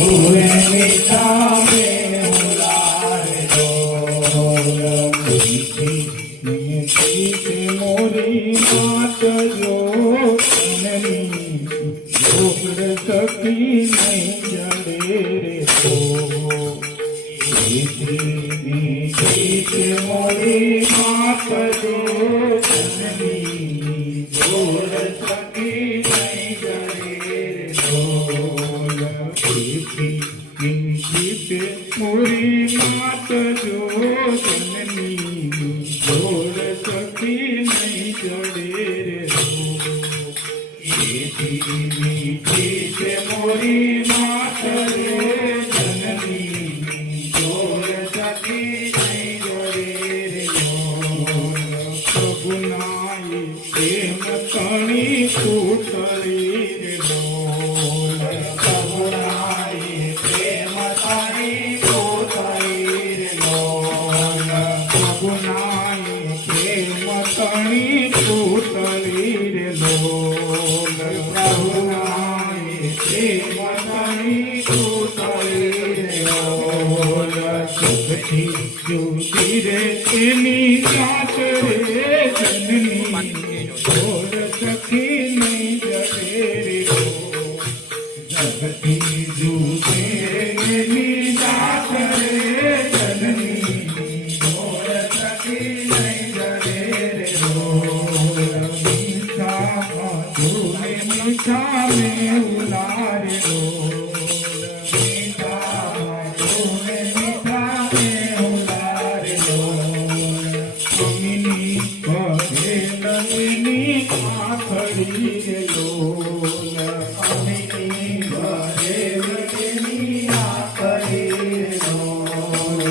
हुए मीठा में हुलार डोल मीठी मीठी से मोरी मात जो जननी ढोल सकी नहीं जड़े रे तो मीठी मीठी से मोरी मात जो जननी ढोल सकी नहीं जड़े रे ढोल मीठी मीठी से मोरी मात जो जननी ढोल सकी नहीं जड़े रे ढोल मीठी मीठी से मोरी मात जो जननी ढोल सखी नहीं जड़े रे ढोल सगुनाई प्रेम कणी फूटली रे ढोल सगुनाई प्रेम कणी फूटली रे ढोल सगुनाई प्रेम कणी फूटली रे ढोल सगुनाई प्रेम कणी फूटली रे ढोल सुखी ज्योति रे एनी जात रे जननी ढोल सखी नहीं जड़े रे ढोल जगती ज्योति रे एनी जात रे जननी ढोल सखी नहीं जड़े रे ढोल मीठा मधुरे मीठा में उलार ढोल मीठा मधुरे मीठा में उलार ढोल अमिनी कहेल मिनी आखरी रे ढोल अमिनी कहेल मिनी आखरी रे ढोल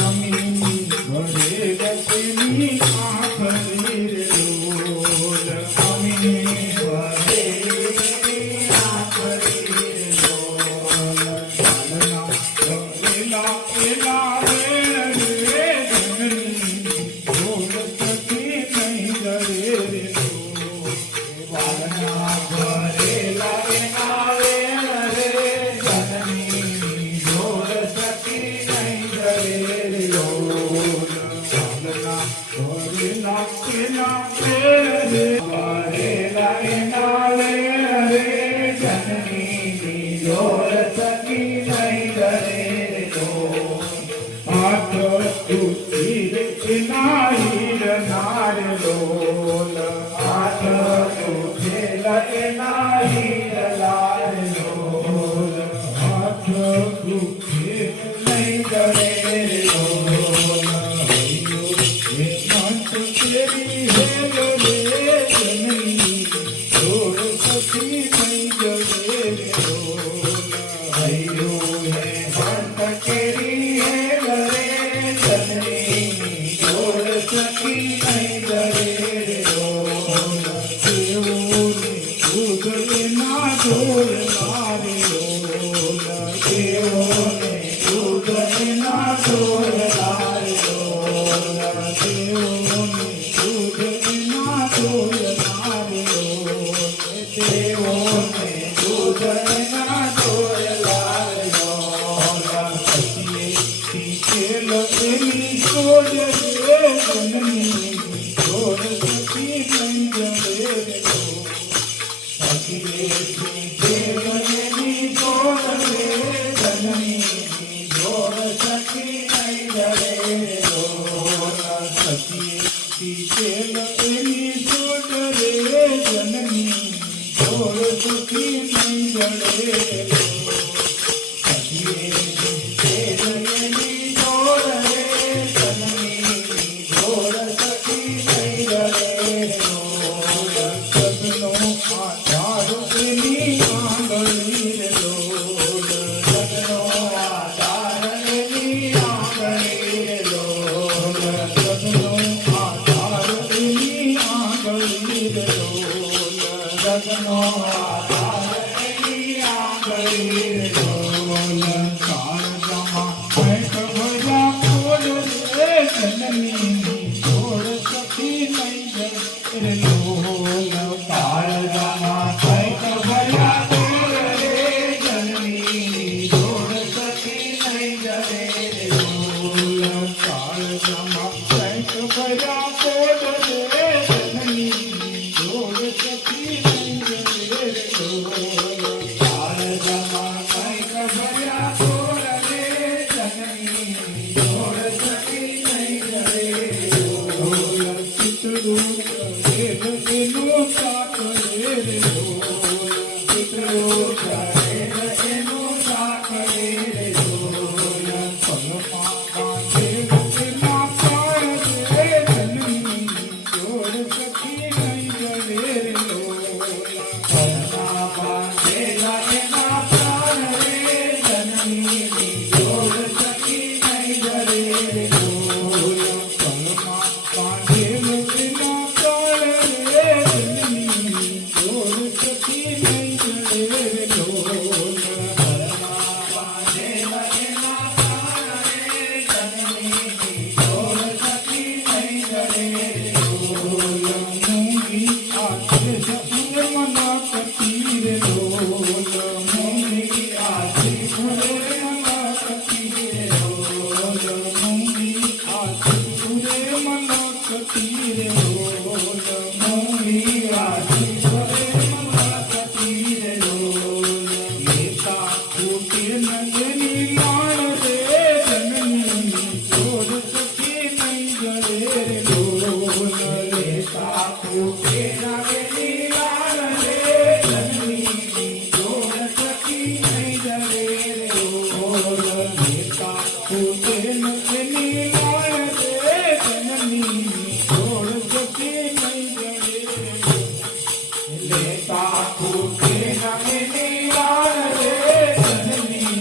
अमिनी कहेल मिनी आखरी रे ढोल अमिनी कहेल मिनी आखरी रे ढोल चालना करेला एला रे रे जननी ढोल सखी नहीं जड़े रे ढोल चालना करेला एला रे जननी ढोल सखी नहीं जड़े रे ढोल चालना करेला एला रे करेला एला रे जननी ढोल सखी नहीं जड़े रे ढोल हाथ तुझी रे नाहीर नार लोल हाथ तुझे लगे नाहीर लार लोल हाथ तुझे नहीं जड़े रे लोल हरियो हे मंत तेरी हेल रे जननी ढोल सखी नहीं जड़े रे लोल हरियो हे मंत तेरी हेल रे जननी ढोल सखी नहीं जड़े रे ढोल देवो ने उगले ना ढोल लारे ढोल देवो ने उगले ना ढोल लारे ढोल देवो ने उगले ना ढोल लारे ढोल देवो ने उगले ना ढोल लारे ढोल सखिए पीछे लगनी छोड़ रे जननी ढोल सखी नहीं जड़े रे ढोल सखिए पीछे लगनी छोड़ रे जननी ढोल सखी नहीं जड़े रे ढोल सखिए पीछे लगनी छोड़ रे जननी ढोल सखी नहीं जड़े रे ढोल सखिए पीछे लगनी छोड़ रे जननी ढोल सखी नहीं जड़े रे ढोल सगनो आधार एनी आंगली रे ढोल सगनो आधार एनी आंगली रे ढोल सगनो आधार एनी आंगली रे ढोल सगनो आधार एनी आंगली ડગલું ચડે એનું સાંકળે રે ડોલ. પગમાં બાંધેલું એમાં પ્રાણ રે જનની જોડ સખી નહીં જડે રે ડોલ. પગમાં બાંધેલા એના પ્રાણ રે જનની જોડ સખી નહીં જડે રે ડોલ. પગમાં બાંધેલું એના પ્રાણ રે જનની જોડ સખી નહીં જડે રે ડોલ. પગમાં બાંધેલા એના પ્રાણ રે જનની જોડ સખી નહીં જડે રે ડોલ. મૂંગી આંખે સપને મના કરતી રે ડોલ. મૂંગી આંખે સપને મના કરતી રે ડોલ. મૂંગી આંખે સપને મના કરતી રે ડોલ. મૂંગી આંખે સપને મના કરતી રે ડોલ. લેતા ફૂટે નંદની માણ રે જનની જોડ સખી નહીં જડે રે ડોલ. લેતા ફૂટે નંદની માણ રે જનની જોડ સખી નહીં જડે રે ડોલ. લેતા ફૂટે નંદની માણ રે જનની જોડ સખી નહીં જડે રે ડોલ. લેતા ફૂટે નંદની માણ રે જનની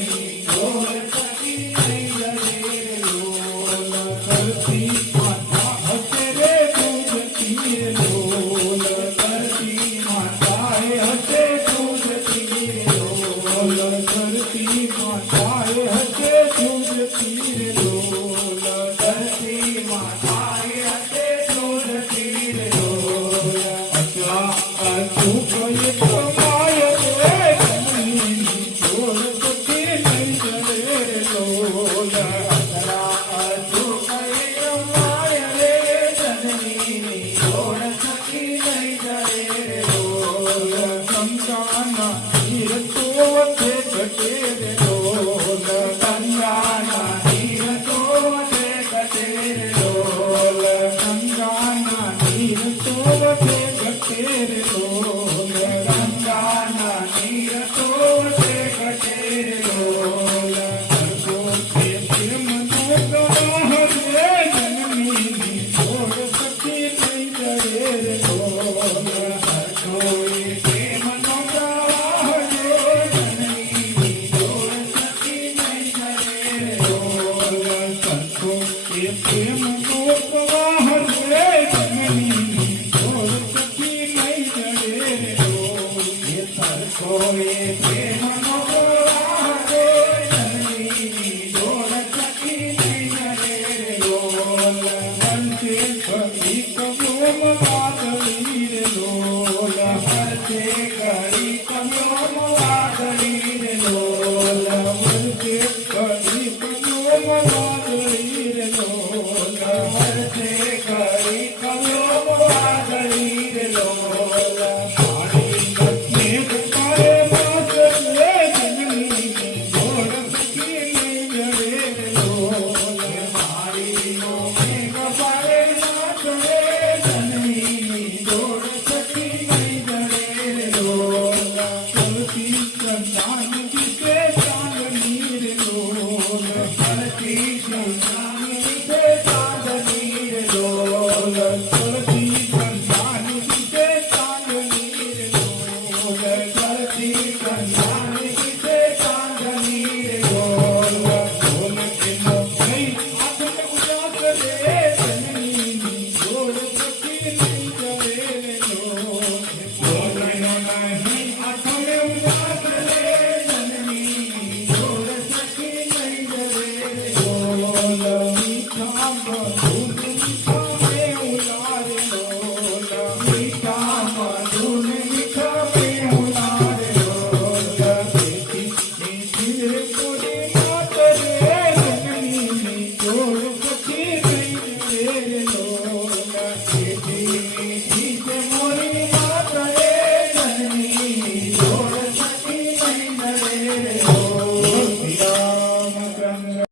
જોડ સખી નહીં જડે રે ડોલ. કરતી માતા હસે રે દૂધતી રે ડોલ. કરતી માતાએ હસે દૂધતી રે ડોલ. કરતી માતાએ હસે દૂધતી રે ડોલ. કરતી માતાએ હસે દૂધતી રે ડોલ. અચા અચું કઈ કમાય રે જનની જોડ સખી નહીં જડે રે ડોલ. અચા અચું કઈ કમાય રે જનની જોડ સખી નહીં જડે રે ડોલ. સંતાના હીર તો વધે ઘટે રે ડોલ. ગંગાના હીર તો વધે ઘટે રે ડોલ. ગંગાના હીર તો વધે ઘટે રે ડોલ. ગંગાના હીર તો વધે ઘટે રે ડોલ. સરગો પ્રેમનો પ્રવાહ રે જનની જોડ સખી નહીં જડે રે ડોલ. સરગો પ્રેમનો પ્રવાહ રે જનની જોડ સખી નહીં જડે રે ડોલ. સરગો પ્રેમનો પ્રવાહ રે જનની જોડ સખી નહીં જડે રે ડોલ. એ સરગો પ્રેમનો પ્રવાહ